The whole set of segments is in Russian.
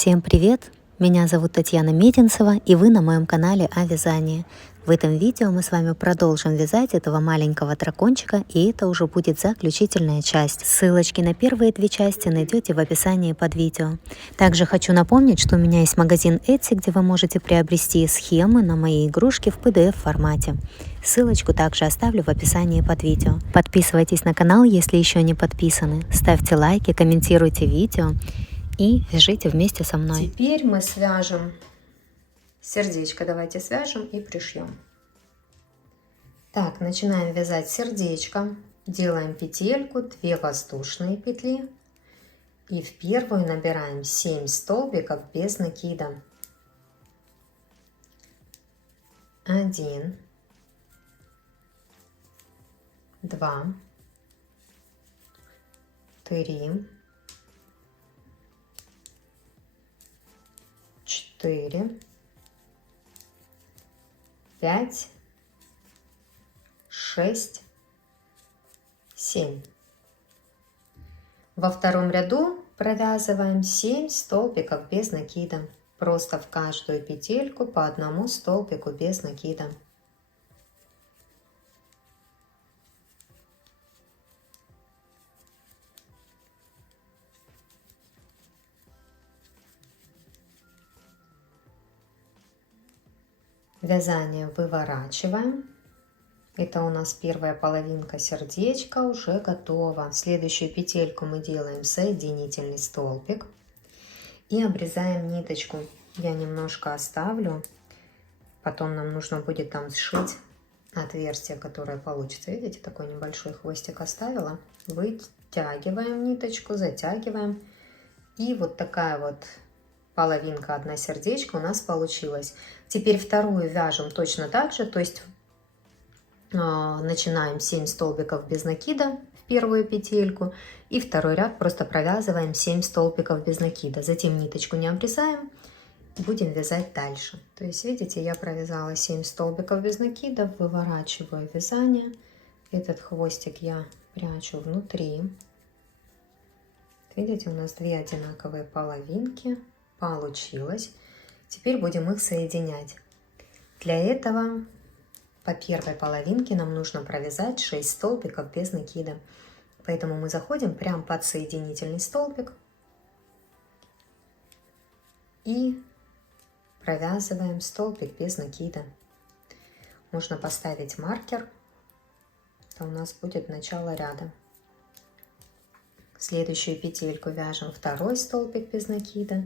Всем привет! Меня зовут Татьяна Мединцева, и вы на моем канале о вязании. В этом видео мы с вами продолжим вязать этого маленького дракончика, и это уже будет заключительная часть. Ссылочки на первые две части найдете в описании под видео. Также хочу напомнить, что у меня есть магазин Etsy, где вы можете приобрести схемы на мои игрушки в PDF формате. Ссылочку также оставлю в описании под видео. Подписывайтесь на канал, если еще не подписаны. Ставьте лайки, комментируйте видео и вяжите вместе со мной. Теперь мы свяжем сердечко. Давайте свяжем и пришьем. Так, начинаем вязать сердечко. Делаем петельку, 2 воздушные петли. И в первую набираем 7 столбиков без накида. 1, 2, 3, 4, 5, 6, 7. Во втором ряду провязываем 7 столбиков без накида. Просто в каждую петельку по одному столбику без накида. Вязание выворачиваем. Это у нас первая половинка сердечка уже готова. Следующую петельку мы делаем соединительный столбик и обрезаем ниточку. Я немножко оставлю, потом нам нужно будет там сшить отверстие, которое получится. Видите, такой небольшой хвостик оставила. Вытягиваем ниточку, затягиваем, и вот такая вот половинка, одна сердечко у нас получилась. Теперь вторую вяжем точно так же, то есть начинаем 7 столбиков без накида в первую петельку, и второй ряд просто провязываем 7 столбиков без накида. Затем ниточку не обрезаем, будем вязать дальше. То есть, видите, я провязала 7 столбиков без накида, выворачиваю вязание. Этот хвостик я прячу внутри. Видите, у нас 2 одинаковые половинки получилось. Теперь будем их соединять. Для этого по первой половинке нам нужно провязать 6 столбиков без накида. Поэтому мы заходим прямо под соединительный столбик и провязываем столбик без накида. Можно поставить маркер, это у нас будет начало ряда. Следующую петельку вяжем второй столбик без накида,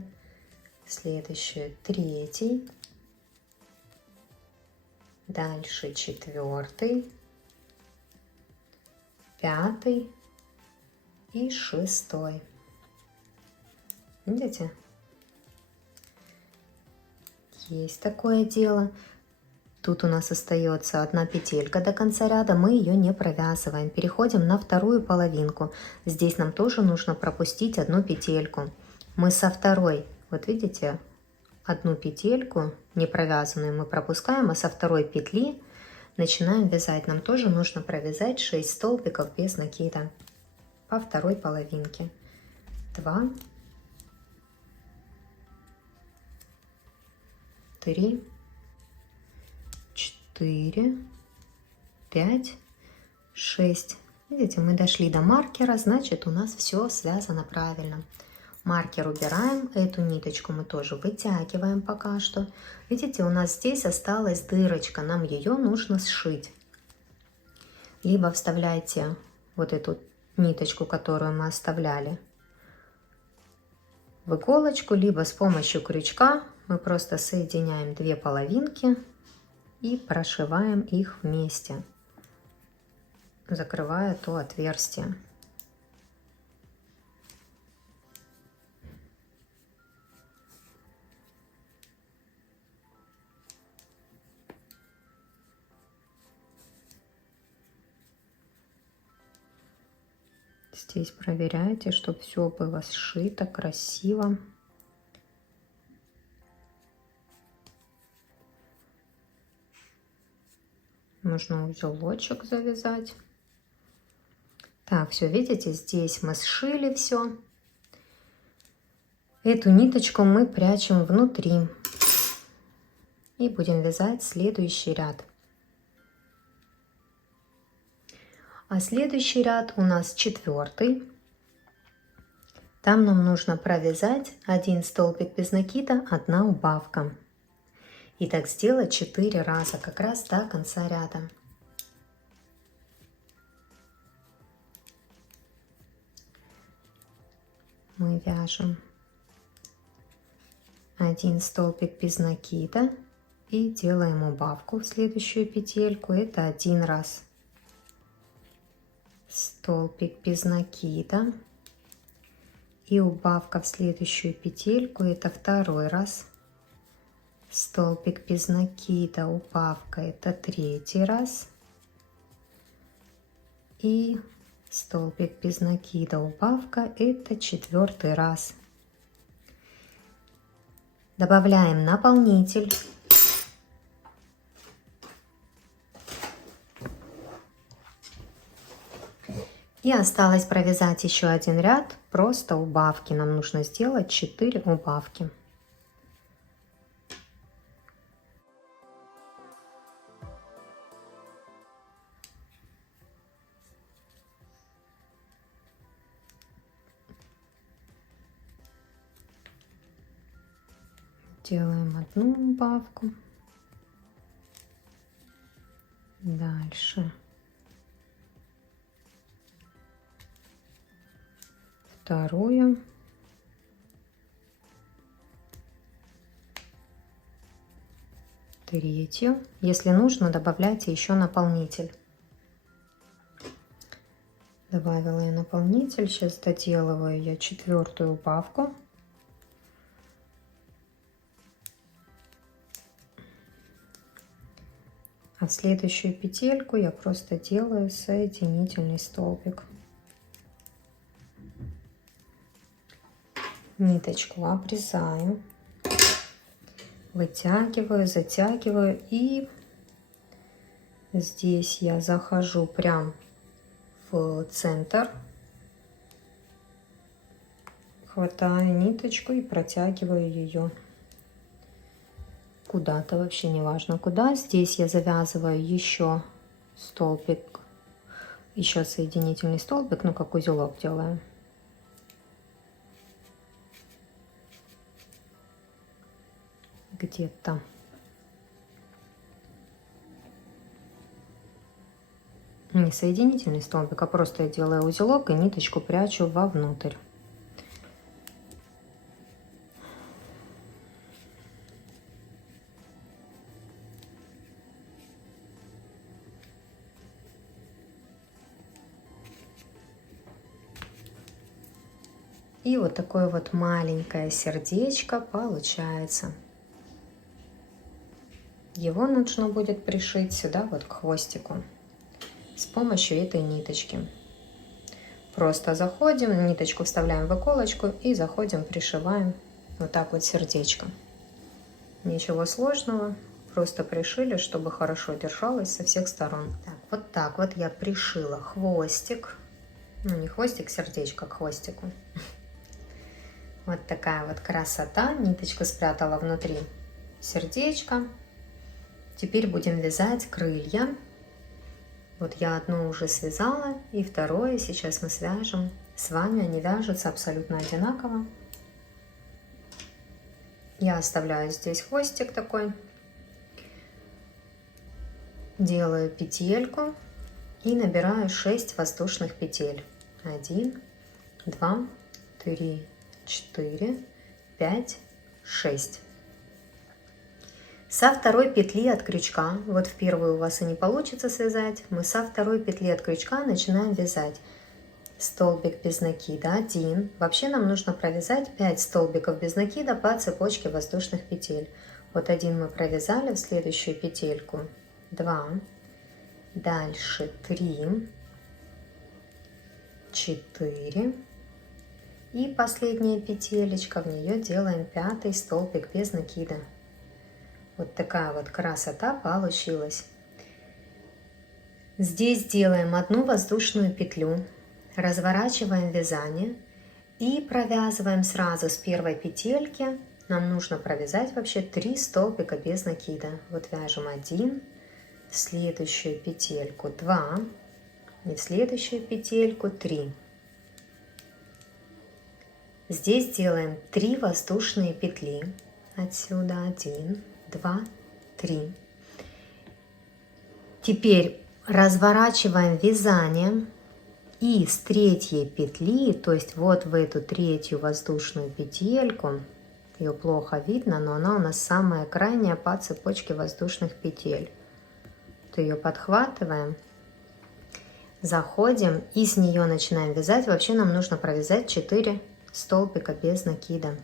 следующую третий, дальше 4, 5 и 6. Видите? Есть такое дело. Тут у нас остается одна петелька до конца ряда, мы ее не провязываем. Переходим на вторую половинку. Здесь нам тоже нужно пропустить одну петельку. Мы со второй, вот видите, одну петельку не провязанную мы пропускаем, а со второй петли начинаем вязать. Нам тоже нужно провязать 6 столбиков без накида по второй половинке. 2, 3, 4, 5, 6. Видите, мы дошли до маркера, значит, у нас все связано правильно. Маркер убираем, эту ниточку мы тоже вытягиваем пока что. Видите, у нас здесь осталась дырочка, нам ее нужно сшить. Либо вставляйте вот эту ниточку, которую мы оставляли, в иголочку, либо с помощью крючка мы просто соединяем 2 половинки и прошиваем их вместе, закрывая то отверстие. Здесь проверяйте, чтобы все было сшито красиво. Нужно узелочек завязать. Так, все, видите, здесь мы сшили все. Эту ниточку мы прячем внутри и будем вязать следующий ряд. А следующий ряд у нас 4. Там нам нужно провязать 1 столбик без накида, 1 убавка. И так сделать 4 раза, как раз до конца ряда. Мы вяжем 1 столбик без накида и делаем убавку в следующую петельку. Это 1 раз. Столбик без накида и убавка в следующую петельку. Это 2 раз. Столбик без накида, убавка, это 3 раз. И столбик без накида, убавка, это 4 раз. Добавляем наполнитель. И осталось провязать еще 1 ряд, просто убавки. Нам нужно сделать 4 убавки. Делаем 1 убавку. Дальше. 2. Третью. Если нужно, добавляйте еще наполнитель. Добавила я наполнитель. Сейчас доделываю я 4 убавку. А в следующую петельку я просто делаю соединительный столбик. Ниточку обрезаю, вытягиваю, затягиваю, и здесь я захожу прям в центр, хватаю ниточку и протягиваю ее куда-то, вообще не важно куда. Здесь я завязываю еще столбик, еще соединительный столбик, ну как узелок делаю. Где-то не соединительный столбик, а просто я делаю узелок и ниточку прячу вовнутрь. И вот такое вот маленькое сердечко получается. Его нужно будет пришить сюда вот к хвостику с помощью этой ниточки. Просто заходим, ниточку вставляем в иголочку и заходим, пришиваем вот так вот сердечко. Ничего сложного, просто пришили, чтобы хорошо держалось со всех сторон. Так вот я пришила хвостик. Ну не хвостик, сердечко к хвостику. Вот такая вот красота. Ниточку спрятала внутри сердечко. Теперь будем вязать крылья. Вот я одну уже связала, и второе сейчас мы свяжем с вами. Они вяжутся абсолютно одинаково. Я оставляю здесь хвостик такой. Делаю петельку и набираю 6 воздушных петель. 1, 2, 3, 4, 5, 6. Со второй петли от крючка, вот в первую у вас и не получится связать, мы со второй петли от крючка начинаем вязать столбик без накида 1. Вообще нам нужно провязать 5 столбиков без накида по цепочке воздушных петель. Вот 1 мы провязали, в следующую петельку 2, дальше 3, 4 и последняя петелечка, в нее делаем 5-й столбик без накида. Вот такая вот красота получилась. Здесь делаем 1 воздушную петлю, разворачиваем вязание И провязываем сразу с первой петельки. Нам нужно провязать вообще 3 столбика без накида. Вот вяжем 1, в следующую петельку 2 и в следующую петельку 3. Здесь делаем 3 воздушные петли. Отсюда 1, 2, 3. Теперь разворачиваем вязание и с третьей петли, то есть вот в эту третью воздушную петельку, ее плохо видно, но она у нас самая крайняя по цепочке воздушных петель. То ее подхватываем, заходим и с нее начинаем вязать. Вообще нам нужно провязать 4 столбика без накида.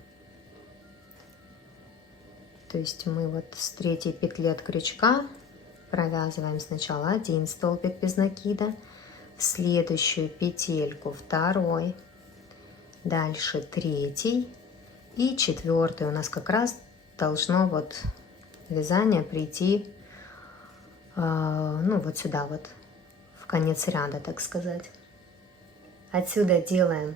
То есть мы вот с третьей петли от крючка провязываем сначала 1 столбик без накида, в следующую петельку 2, дальше 3 и 4. У нас как раз должно вот вязание прийти, ну вот сюда вот, в конец ряда, так сказать. Отсюда делаем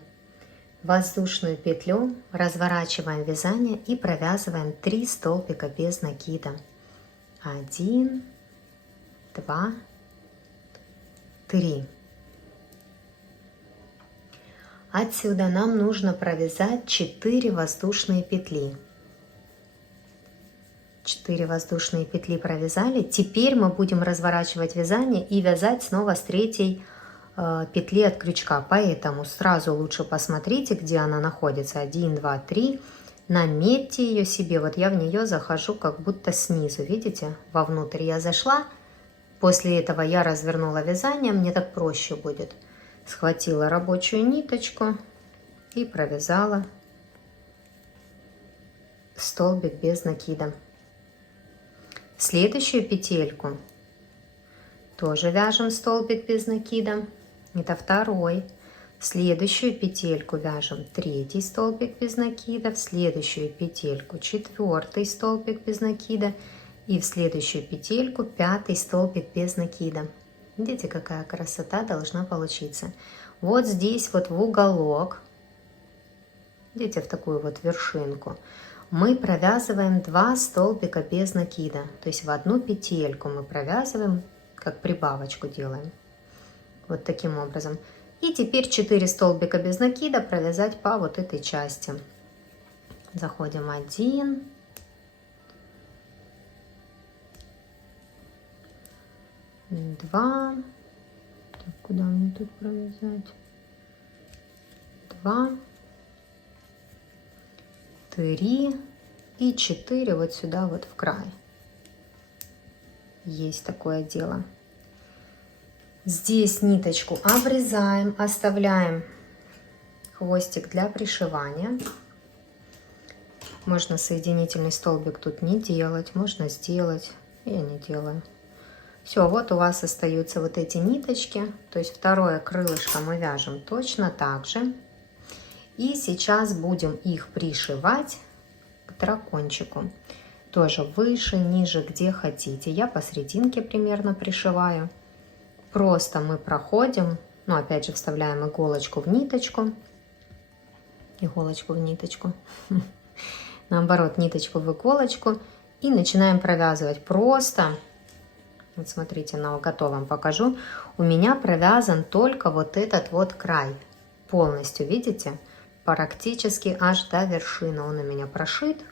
воздушную петлю, разворачиваем вязание и провязываем 3 столбика без накида. 1, 2, 3. Отсюда нам нужно провязать 4 воздушные петли. 4 воздушные петли провязали. Теперь мы будем разворачивать вязание и вязать снова с третьей петли от крючка. Поэтому сразу лучше посмотрите, где она находится. 1, 2, 3. Наметьте ее себе. Вот я в нее захожу как будто снизу. Видите? Вовнутрь я зашла. После этого я развернула вязание. Мне так проще будет. Схватила рабочую ниточку и провязала столбик без накида. Следующую петельку тоже вяжем столбик без накида. Это 2. В следующую петельку вяжем 3 столбик без накида. В следующую петельку 4 столбик без накида. И в следующую петельку 5 столбик без накида. Видите, какая красота должна получиться. Вот здесь вот в уголок, видите, в такую вот вершинку, мы провязываем 2 столбика без накида. То есть в одну петельку мы провязываем, как прибавочку делаем. Вот таким образом. И теперь 4 столбика без накида провязать по вот этой части. Заходим 1, 2, так, куда мне тут провязать? 2, 3 и 4 вот сюда вот в край. Есть такое дело. Здесь ниточку обрезаем, оставляем хвостик для пришивания. Можно соединительный столбик тут не делать, можно сделать, я не делаю. Все, вот у вас остаются вот эти ниточки, то есть второе крылышко мы вяжем точно так же. И сейчас будем их пришивать к дракончику. Тоже выше, ниже, где хотите. Я посерединке примерно пришиваю. Просто мы проходим, ну опять же вставляем иголочку в ниточку. Иголочку в ниточку. Наоборот, ниточку в иголочку. И начинаем провязывать просто. Вот смотрите, на готовом покажу. У меня провязан только вот этот вот край. Полностью, видите? Практически аж до вершины он у меня прошит.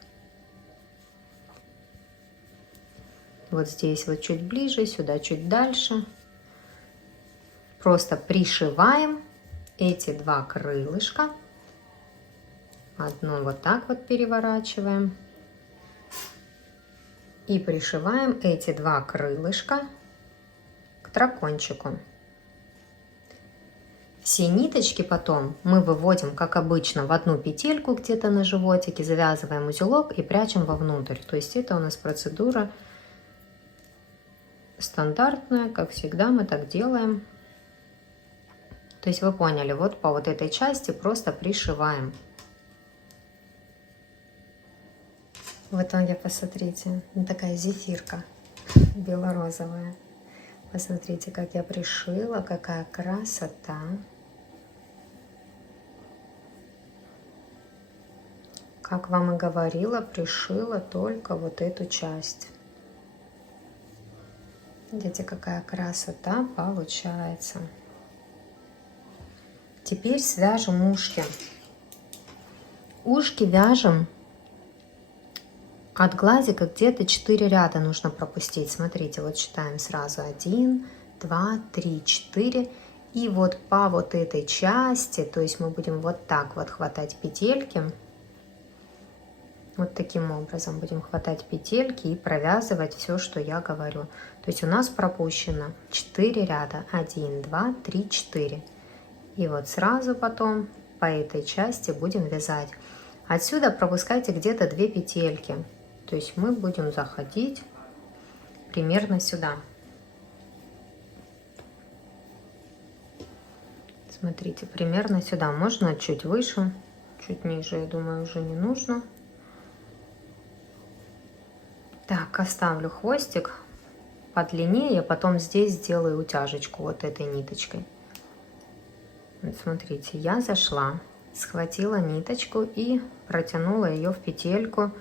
Вот здесь вот чуть ближе, сюда чуть дальше. Просто пришиваем эти 2 крылышка. Одно вот так вот переворачиваем. И пришиваем эти 2 крылышка к дракончику. Все ниточки потом мы выводим, как обычно, в одну петельку где-то на животике, завязываем узелок и прячем вовнутрь. То есть это у нас процедура стандартная, как всегда мы так делаем. То есть вы поняли, вот по вот этой части просто пришиваем. В итоге, посмотрите, такая зефирка бело-розовая. Посмотрите, как я пришила, какая красота. Как вам и говорила, пришила только вот эту часть. Видите, какая красота получается. Теперь свяжем ушки. Ушки вяжем от глазика где-то 4 ряда нужно пропустить. Смотрите, вот считаем сразу 1, 2, 3, 4. И вот по вот этой части, то есть мы будем вот так вот хватать петельки. Вот таким образом будем хватать петельки и провязывать все, что я говорю. То есть у нас пропущено 4 ряда. 1, 2, 3, 4. И вот сразу потом по этой части будем вязать. Отсюда пропускайте где-то 2 петельки. То есть мы будем заходить примерно сюда. Смотрите, примерно сюда. Можно чуть выше, чуть ниже, я думаю, уже не нужно. Так, оставлю хвостик подлиннее, потом здесь сделаю утяжечку вот этой ниточкой. Вот смотрите, я зашла, схватила ниточку и протянула ее в петельку,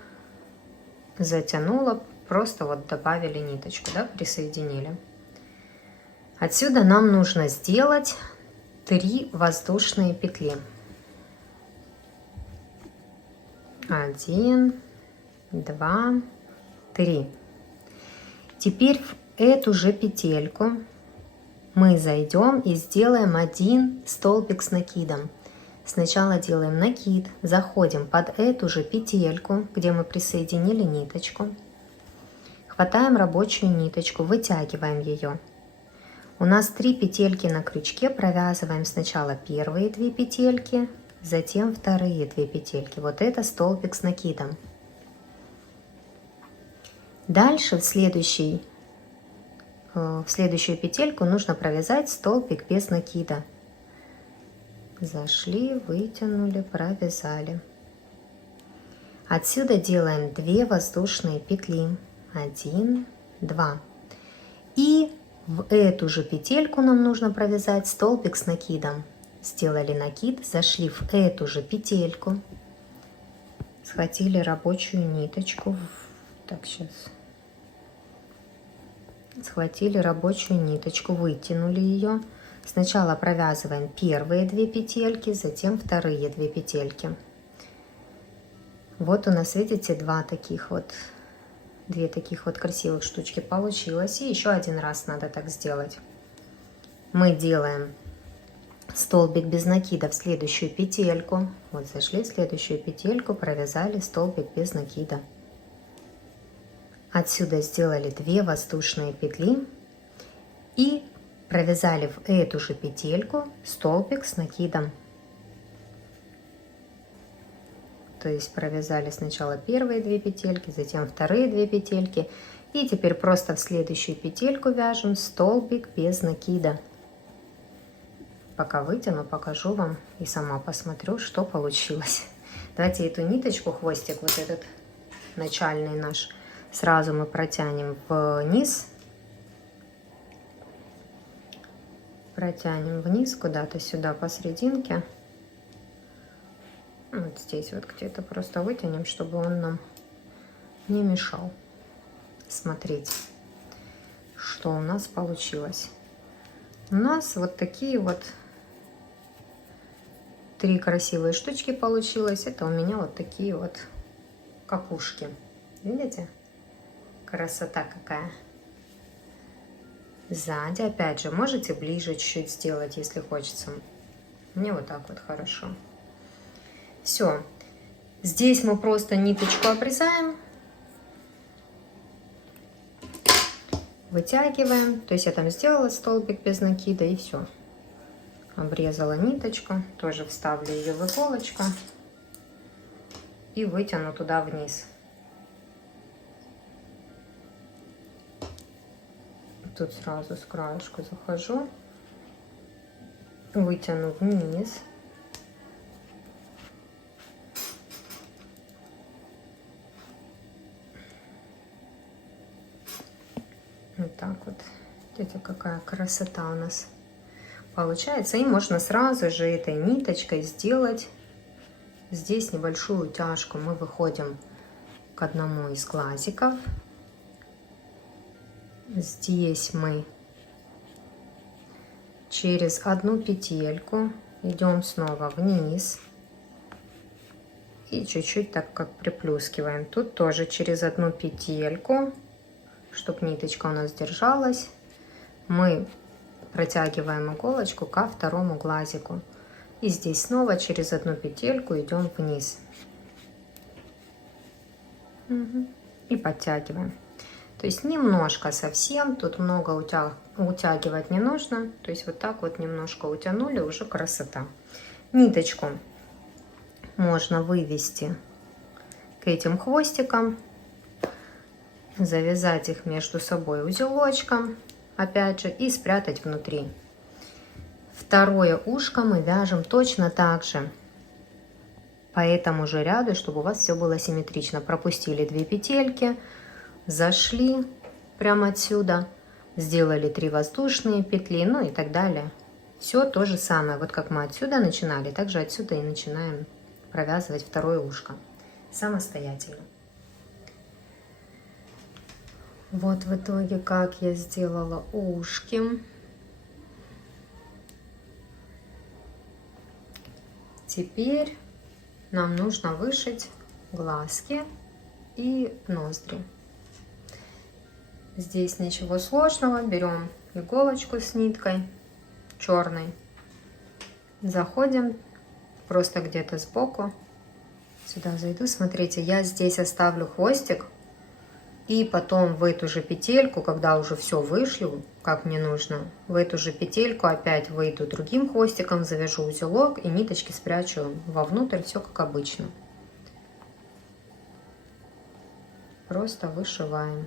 затянула, просто вот добавили ниточку, да, присоединили. Отсюда нам нужно сделать 3 воздушные петли. 1, 2, 3. Теперь в эту же петельку мы зайдем и сделаем 1 столбик с накидом. Сначала делаем накид, заходим под эту же петельку, где мы присоединили ниточку, хватаем рабочую ниточку, вытягиваем ее. У нас 3 петельки на крючке, провязываем сначала первые 2 петельки, затем вторые 2 петельки. Вот это столбик с накидом. Дальше в следующую петельку нужно провязать столбик без накида. Зашли, вытянули, провязали. Отсюда делаем 2 воздушные петли. 1, 2. И в эту же петельку нам нужно провязать столбик с накидом. Сделали накид, зашли в эту же петельку, схватили рабочую ниточку. Так, сейчас. Схватили рабочую ниточку, вытянули ее. Сначала провязываем первые 2 петельки, затем вторые 2 петельки. Вот у нас, видите, 2 таких вот красивых штучки получилось. И еще один раз надо так сделать. Мы делаем столбик без накида в следующую петельку. Вот зашли в следующую петельку, провязали столбик без накида. Отсюда сделали 2 воздушные петли и провязали в эту же петельку столбик с накидом. То есть провязали сначала первые 2 петельки, затем вторые 2 петельки. И теперь просто в следующую петельку вяжем столбик без накида. Пока вытяну, покажу вам и сама посмотрю, что получилось. Давайте эту ниточку, хвостик вот этот начальный наш, сразу мы протянем вниз. Протянем вниз куда-то сюда посерединке. Вот здесь вот где-то просто вытянем, чтобы он нам не мешал. Смотрите, что у нас получилось. У нас вот такие вот 3 красивые штучки получилось. Это у меня вот такие вот капушки. Видите? Красота какая. Сзади, опять же, можете ближе чуть-чуть сделать, если хочется. Мне вот так вот хорошо. Все. Здесь мы просто ниточку обрезаем. Вытягиваем. То есть я там сделала столбик без накида и все. Обрезала ниточку. Тоже вставлю ее в иголочку. И вытяну туда вниз. Тут сразу с краешку захожу, вытяну вниз. Вот так вот. Видите, какая красота у нас получается. И можно сразу же этой ниточкой сделать Здесь небольшую утяжку мы выходим к одному из глазиков. Здесь мы через одну петельку идем снова вниз и чуть-чуть так как приплюскиваем. Тут тоже через одну петельку, чтобы ниточка у нас держалась, мы протягиваем иголочку ко второму глазику. И здесь снова через одну петельку идем вниз. И подтягиваем. То есть немножко совсем, тут много утягивать не нужно. То есть вот так вот немножко утянули, уже красота. Ниточку можно вывести к этим хвостикам, завязать их между собой узелочком, опять же, и спрятать внутри. Второе ушко мы вяжем точно так же по этому же ряду, чтобы у вас все было симметрично. Пропустили 2 петельки, зашли прямо отсюда, сделали 3 воздушные петли, ну и так далее. Все то же самое, вот как мы отсюда начинали, также отсюда и начинаем провязывать второе ушко самостоятельно. Вот в итоге как я сделала ушки. Теперь нам нужно вышить глазки и ноздри. Здесь ничего сложного. Берем иголочку с ниткой черной, заходим просто где-то сбоку. Сюда зайду, смотрите, я здесь оставлю хвостик, и потом в эту же петельку, когда уже все вышлю, как мне нужно, в эту же петельку опять выйду другим хвостиком, завяжу узелок и ниточки спрячу вовнутрь, все как обычно. Просто вышиваем.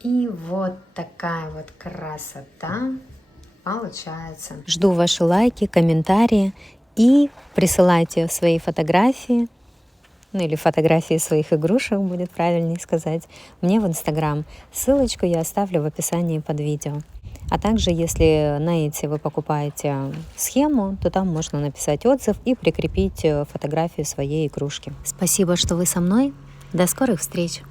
И вот такая вот красота получается. Жду ваши лайки, комментарии и присылайте свои фотографии ну или фотографии своих игрушек, будет правильнее сказать, мне в Инстаграм. Ссылочку я оставлю в описании под видео. А также, если на Etsy вы покупаете схему, то там можно написать отзыв и прикрепить фотографию своей игрушки. Спасибо, что вы со мной. До скорых встреч!